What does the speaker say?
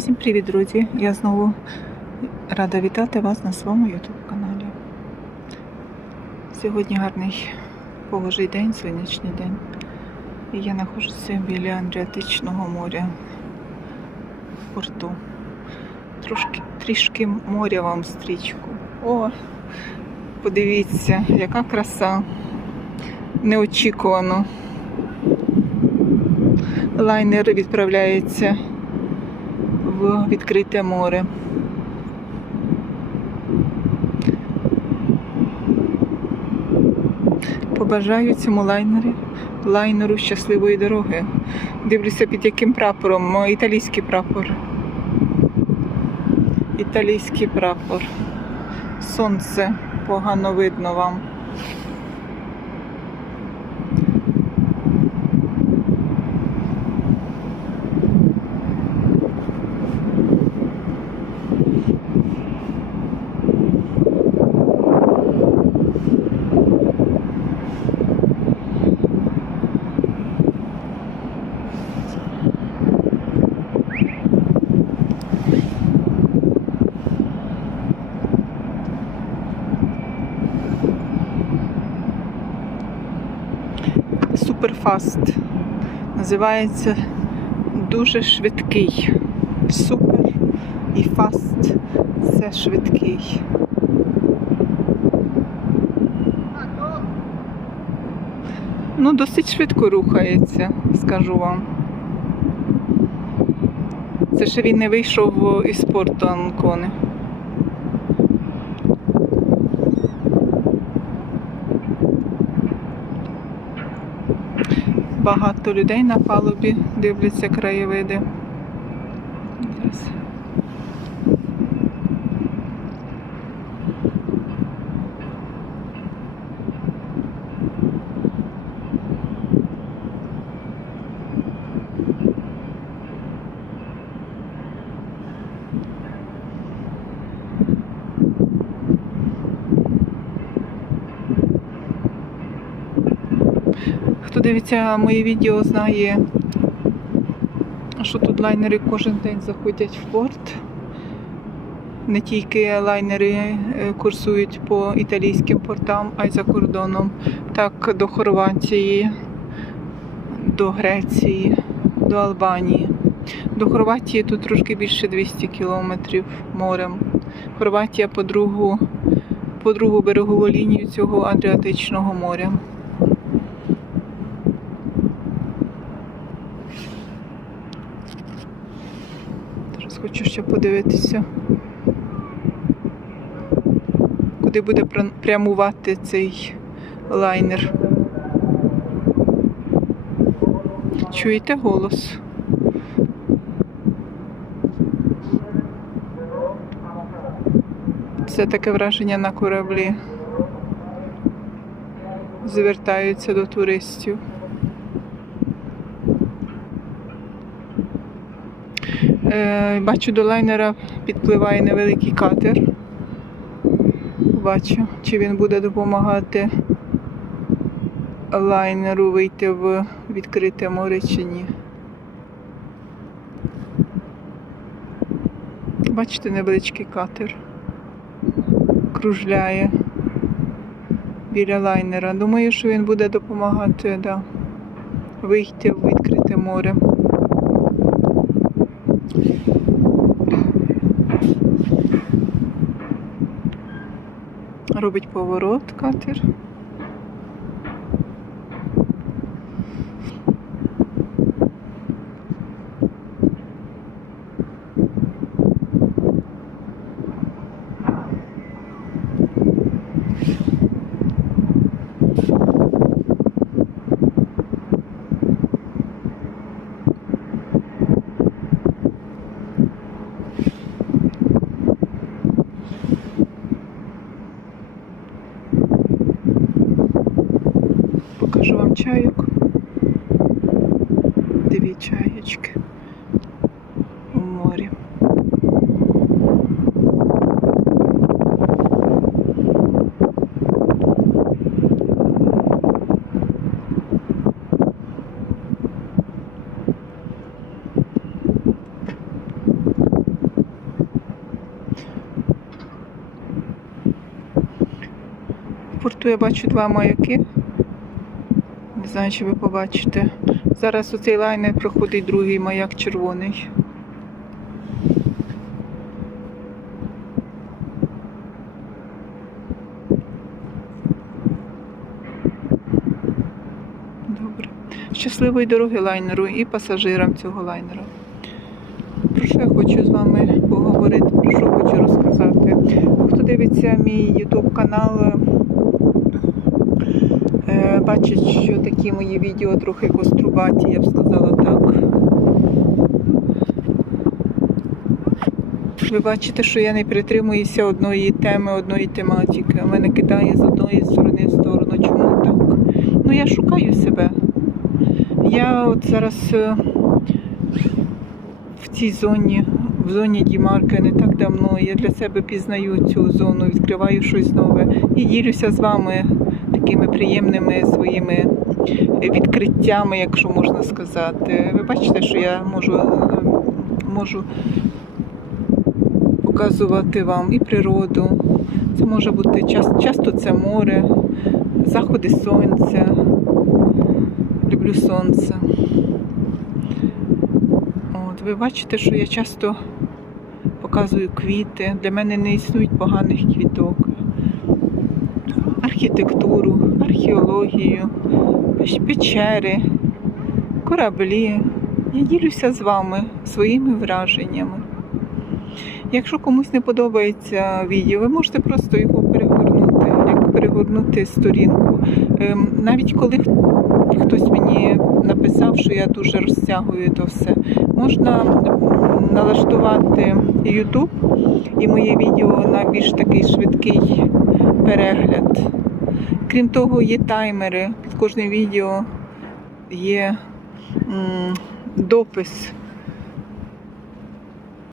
Всім привіт, друзі! Я знову рада вітати вас на своєму YouTube каналі. Сьогодні гарний погожий день, сонячний день. І я знаходжуся біля Адріатичного моря в порту. Трошки, трішки моря вам стрічку. О, подивіться, яка краса. Неочікувано. Лайнер відправляється в відкрите море. Побажаю цьому лайнері, лайнеру щасливої дороги. Дивлюся, під яким прапором. Італійський прапор. Італійський прапор. Сонце погано видно вам. Суперфаст. Називається дуже швидкий. Супер і фаст це швидкий. Ну, досить швидко рухається, скажу вам. Це ще він не вийшов із порту Анкони. Багато людей на палубі дивляться краєвиди. Зараз. Хто дивиться мої відео, знає, що тут лайнери кожен день заходять в порт. Не тільки лайнери е, курсують по італійським портам, а й за кордоном. Так до Хорватії, до Греції, до Албанії. До Хорватії тут трошки більше 200 кілометрів морем. Хорватія по другу, по другу берегову лінію цього Адріатичного моря. Зараз хочу ще подивитися, куди буде прямувати цей лайнер. Чуєте голос? Це таке враження на кораблі. Звертаються до туристів. Бачу, до лайнера підпливає невеликий катер. Бачу, чи він буде допомагати лайнеру вийти в відкрите море чи ні. Бачите, невеличкий катер кружляє біля лайнера. Думаю, що він буде допомагати да, вийти в відкрите море. Робить поворот катер. покажу вам чайок. Дві чаєчки у морі. В порту я бачу два маяки. Знаю, чи ви побачите. Зараз оцей лайнер проходить другий маяк червоний. Добре. Щасливої дороги лайнеру і пасажирам цього лайнера. Про що я хочу з вами поговорити, про що хочу розказати. Хто дивиться мій YouTube канал, бачить, що такі мої відео трохи кострубаті, я б сказала так. Ви бачите, що я не притримуюся одної теми, одної тематики. Мене кидає з одної сторони в сторону. Чому так? Ну я шукаю себе. Я от зараз е, в цій зоні, в зоні Дімарка не так давно. Я для себе пізнаю цю зону, відкриваю щось нове і ділюся з вами такими приємними своїми відкриттями, якщо можна сказати. Ви бачите, що я можу, е, можу показувати вам і природу. Це може бути час- часто це море, заходи сонця. Люблю сонце. От, ви бачите, що я часто показую квіти. Для мене не існують поганих квіток. Архітектуру, археологію, печери, кораблі. Я ділюся з вами своїми враженнями. Якщо комусь не подобається відео, ви можете просто його перегорнути, як перегорнути сторінку. Ем, Навіть коли хтось мені написав, що я дуже розтягую то все, можна налаштувати YouTube і моє відео на більш такий швидкий перегляд. Крім того, є таймери. Під кожним відео є допис